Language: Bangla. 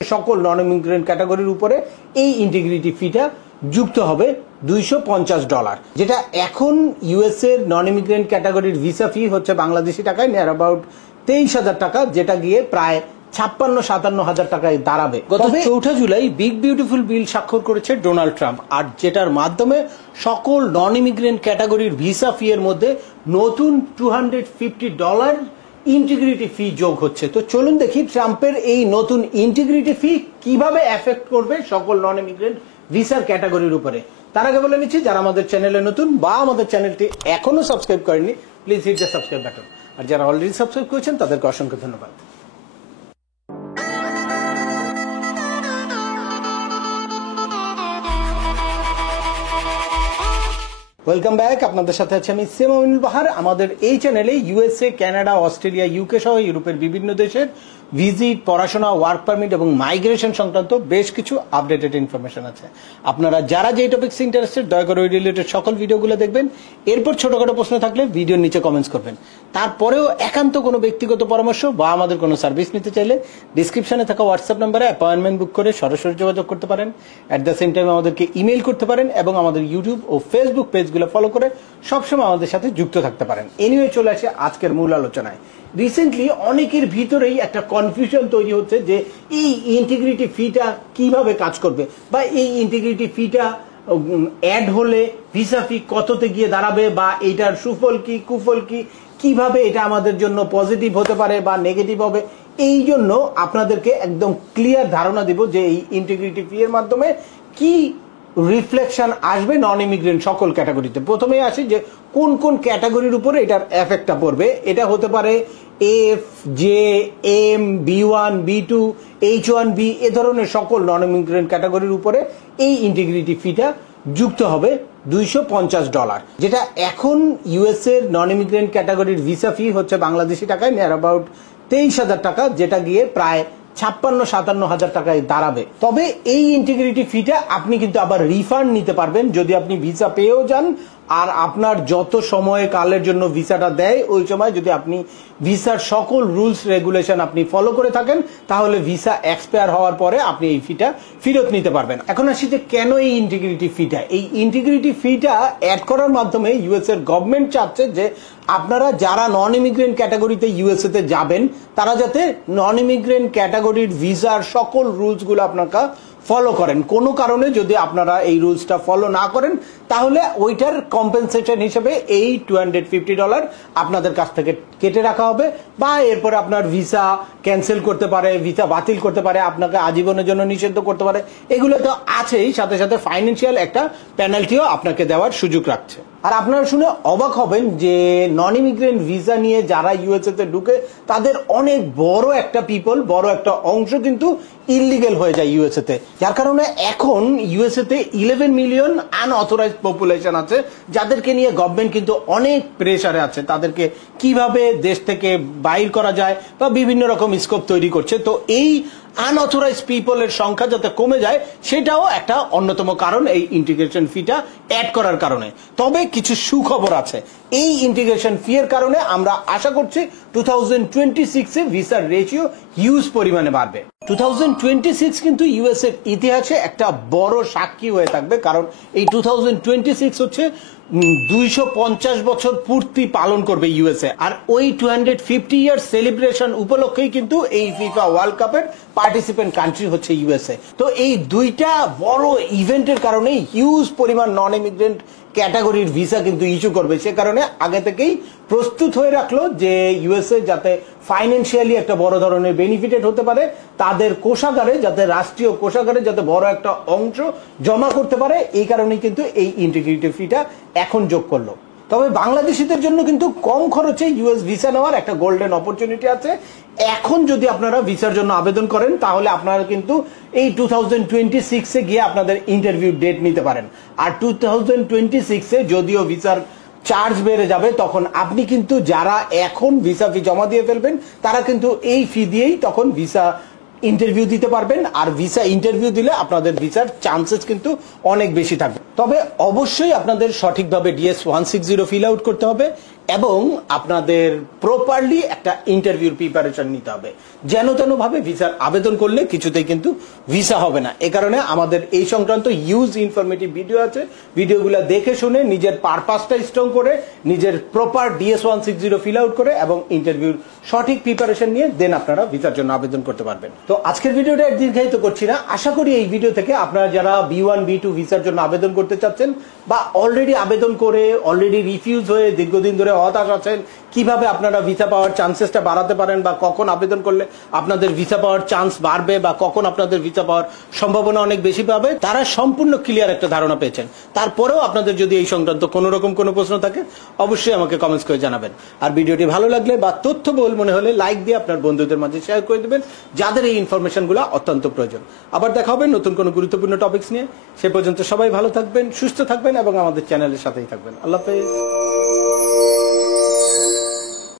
সকল নন ইমিগ্রেন্ট ক্যাটাগরির উপরে এই ইন্টিগ্রিটি ফিটা যুক্ত হবে $250, যেটা এখন ইউএস এর নন ইমিগ্রেন্ট ক্যাটাগরির ভিসা ফি হচ্ছে বাংলাদেশি টাকায় নিয়ার অ্যাবাউট 23,000 টাকা, যেটা গিয়ে প্রায় 56-57 টাকায় দাঁড়াবে। গত 4 জুলাই বিগ বিউটিফুল বিল স্বাক্ষর করেছে ডোনাল্ড ট্রাম্প, আর যেটার মাধ্যমে সকল নন ইমিগ্রেন্ট ক্যাটাগরির ভিসা ফি এর মধ্যে নতুন $250 ইন্টিগ্রিটি ফি যোগ হচ্ছে। তো চলুন দেখি ট্রাম্পের এই নতুন ইন্টিগ্রিটি ফি কিভাবে এফেক্ট করবে সকল নন ইমিগ্রেন্ট ভিসার ক্যাটাগরির উপরে। তার আগে বলে নিচ্ছি, যারা আমাদের চ্যানেলে নতুন বা আমাদের চ্যানেলটি এখনো সাবস্ক্রাইব করেননি, please hit the subscribe button, আর যারা অলরেডি সাবস্ক্রাইব করেছেন তাদেরকে অসংখ্য ধন্যবাদ। ওয়েলকাম ব্যাক, আপনাদের সাথে আছে আমি সেম আমিনুল বাহার। আমাদের এই চ্যানেলে ইউএসএ, কানাডা, অস্ট্রেলিয়া, ইউকে সহ ইউরোপের বিভিন্ন দেশের ভিজিট, পড়াশোনা, ওয়ার্ক পারমিট এবং মাইগ্রেশন সংক্রান্ত বেশ কিছু আপডেটেড ইনফরমেশন আছে। আপনারা যারা যেই টপিকস ইন্টারেস্টেড দয়া করে ওই রিলেটেড সকল ভিডিওগুলো দেখবেন। এরপর ছোটখাটো প্রশ্ন থাকলে ভিডিওর নিচে কমেন্টস করবেন। তারপরেও একান্ত কোনো ব্যক্তিগত পরামর্শ বা আমাদের কোনো সার্ভিস নিতে চাইলে ডিসক্রিপশনে থাকা হোয়াটসঅ্যাপ নাম্বারে অ্যাপয়েন্টমেন্ট বুক করে সরাসরি যোগাযোগ করতে পারেন। অ্যাট দ্য সেম টাইম আমাদেরকে ইমেল করতে পারেন এবং আমাদের ইউটিউব ও ফেসবুক পেজগুলো ফলো করে সবসময় আমাদের সাথে যুক্ত থাকতে পারেন। এনিওয়ে চলে আসে আজকের মূল আলোচনায়। রিসেন্টলি অনেকের ভিতরেই একটা কনফিউশন তৈরি হচ্ছে যে এই ইন্টিগ্রিটি ফিটা কিভাবে কাজ করবে, বা এই ইন্টিগ্রিটি ফিটা অ্যাড হলে ভিসা ফি কততে গিয়ে দাঁড়াবে, বা এইটার সুফল কি কুফল কি, কিভাবে এটা আমাদের জন্য পজিটিভ হতে পারে বা নেগেটিভ হবে। এই জন্য আপনাদেরকে একদম ক্লিয়ার ধারণা দিব যে এই ইন্টিগ্রিটি ফি এর মাধ্যমে কি রিফ্লেকশন আসবে নন ইমিগ্রেন্ট সকল ক্যাটাগরিতে। প্রথমে আসি যে কোন কোন ক্যাটাগরির উপরে এটার এফেক্টটা পড়বে। এটা হতে পারে F, J, M, B1, B2, H1B এ ধরনের সকল নন ইমিগ্রেন্ট ক্যাটাগরির উপরে এই ইন্টিগ্রিটি ফিটা যুক্ত হবে $250, যেটা এখন ইউএস এর নন ইমিগ্রেন্ট ক্যাটাগরির ভিসা ফি হচ্ছে বাংলাদেশি টাকায় নিয়ার অ্যাবাউট 23,000 টাকা, যেটা গিয়ে প্রায় 56-57 টাকায় দাঁড়াবে। তবে এই ইন্টিগ্রিটি ফিটা আপনি কিন্তু আবার রিফান্ড নিতে পারবেন যদি আপনি ভিসা পেয়েও যান, আর আপনার যত সময় কালের জন্য ভিসাটা দেয় ওই সময় যদি আপনি ভিসার সকল রুলস রেগুলেশন আপনি ফলো করে থাকেন, তাহলে ভিসা এক্সপায়ার হওয়ার পরে আপনি এই ফিটা ফেরত নিতে পারবেন। এখন আসি যে কেন এই ইন্টিগ্রিটি ফিটা। এই ইন্টিগ্রিটি ফিটা অ্যাড করার মাধ্যমে ইউএস এর গভর্নমেন্ট চাচ্ছে যে আপনারা যারা নন ইমিগ্রেন্ট ক্যাটাগরিতে ইউএসএ তে যাবেন তারা যাতে নন ইমিগ্রেন্ট ক্যাটাগরির ভিসার সকল রুলসগুলো আপনারা ফলো করেন। কোনো কারণে যদি আপনারা এই রুলসটা ফলো না করেন তাহলে ওইটার কম্পেনসেশন হিসেবে এই $250 আপনাদের কাছ থেকে কেটে রাখা হবে, বা এরপরে আপনার ভিসা ক্যান্সেল করতে পারে, ভিসা বাতিল করতে পারে, আপনাকে আজীবনের জন্য নিষিদ্ধ করতে পারে। এগুলো তো আছেই, সাথে সাথে ফাইন্যান্সিয়াল একটা পেনাল্টিও আপনাকে দেওয়ার সুযোগ রাখছে। আর আপনারা শুনে অবাক হবেন যে নন ইমিগ্রেন্ট ভিসা নিয়ে যারা ইউএসএ তে ঢুকে তাদের অনেক বড় একটা অংশ কিন্তু ইললিগেল হয়ে যায় ইউএসএ তে, যার কারণে এখন ইউএসএ তে 11 মিলিয়ন আনঅথরাইজড পপুলেশন আছে, যাদেরকে নিয়ে গভর্নমেন্ট কিন্তু অনেক প্রেসারে আছে। তাদেরকে কিভাবে দেশ থেকে বাইর করা যায় বা বিভিন্ন রকম স্কোপ তৈরি করছে। তো এই আনঅথরাইজড পিপলের সংখ্যা যাতে কমে যায় সেটাও একটা অন্যতম কারণ এই ইন্টিগ্রেশন ফিটা অ্যাড করার কারণে। তবে কিছু সুখবর আছে। এই ইন্টিগ্রেশন ফি এর কারণে আমরা আশা করছি 2026 এ ভিসার রেশিও হিউজ পরিমাণে বাড়বে। 2026 কিন্তু ইউএস এর ইতিহাসে একটা বড় সাক্ষী হয়ে থাকবে, কারণ এই 2026 হচ্ছে 250 বছর পূর্তি পালন করবে ইউএসএ, আর ওই 250 ইয়ার সেলিব্রেশন উপলক্ষেই কিন্তু এই ফিফা ওয়ার্ল্ড কাপের পার্টিসিপেন্ট কান্ট্রি হচ্ছে ইউএসএ। তো এই দুইটা বড় ইভেন্টের কারণে হিউজ পরিমাণ নন ইমিগ্রেন্ট ক্যাটাগরির ভিসা কিন্তু ইস্যু করবে। সে কারণে আগে থেকেই প্রস্তুত হয়ে রাখলো যে ইউএসএ যাতে ফাইন্যান্সিয়ালি একটা বড় ধরনের বেনিফিটেড হতে পারে, তাদের কোষাগারে যাতে রাষ্ট্রীয় কোষাগারে যাতে বড় একটা অংশ জমা করতে পারে, এই কারণেই কিন্তু এই ইন্টিগ্রিটি ফিটা এখন যোগ করলো। তবে বাংলাদেশিদের জন্য কিন্তু কম খরচে ইউএস ভিসা নেওয়ার একটা গোল্ডেন অপরচুনিটি আছে। এখন যদি আপনারা ভিসার জন্য আবেদন করেন তাহলে আপনারা কিন্তু এই 2026 এ গিয়ে আপনাদের ইন্টারভিউ ডেট নিতে পারেন। আর 2026 এ যদিও ভিসার চার্জ বেড়ে যাবে, তখন আপনি কিন্তু যারা এখন ভিসা ফি জমা দিয়ে ফেলবেন তারা কিন্তু এই ফি দিয়েই তখন ভিসা ইন্টারভিউ দিতে পারবেন, আর ভিসা ইন্টারভিউ দিলে আপনাদের ভিসার চান্সেস কিন্তু অনেক বেশি থাকবে। তবে অবশ্যই আপনাদের সঠিকভাবে DS-160 ফিল আউট করতে হবে এবং আপনাদের প্রপারলি একটা ইন্টারভিউর প্রিপারেশন নিতে হবে। যেন তেন ভাবে ভিসার আবেদন করলে কিছুতেই কিন্তু ভিসা হবে না। এ কারণে আমাদের এই সংক্রান্ত ইউজ ইনফরমেটিভ ভিডিও আছে, ভিডিওগুলো দেখে শুনে নিজের পারপাসটা স্ট্রং করে নিজের প্রপার DS-160 ফিল আউট করে এবং ইন্টারভিউর সঠিক প্রিপারেশন নিয়ে দেন আপনারা ভিসার জন্য আবেদন করতে পারবেন। তো আজকের ভিডিওটা দীর্ঘায়িত করছি না, আশা করি এই ভিডিও থেকে আপনারা যারা B1 B2 ভিসার জন্য আবেদন করতে চাচ্ছেন বা অলরেডি আবেদন করে অলরেডি রিফিউজ হয়ে দীর্ঘদিন ধরে হতাশ আছেন, কিভাবে আপনারা ভিসা পাওয়ার চান্সেসটা বাড়াতে পারেন বা কখন আবেদন করলে আপনাদের ভিসা পাওয়ার চান্স বাড়বে বা কখন আপনাদের ভিসা পাওয়ার সম্ভাবনা অনেক বেশি পাবে, তারা সম্পূর্ণ ক্লিয়ার একটা ধারণা পেয়েছেন। তারপরেও আপনাদের যদি এই সংক্রান্ত কোনো রকম কোনো প্রশ্ন থাকে অবশ্যই আমাকে কমেন্টস করে জানাবেন। আর ভিডিওটি ভালো লাগলে বা তথ্যবহুল মনে হলে লাইক দিয়ে আপনার বন্ধুদের মাঝে শেয়ার করে দেবেন যাদের এই ইনফরমেশনগুলো অত্যন্ত প্রয়োজন। আবার দেখা হবে নতুন কোনো গুরুত্বপূর্ণ টপিকস নিয়ে। সে পর্যন্ত সবাই ভালো থাকবেন, সুস্থ থাকবেন এবং আমাদের চ্যানেলের সাথেই থাকবেন। আল্লাহ হাফেজ।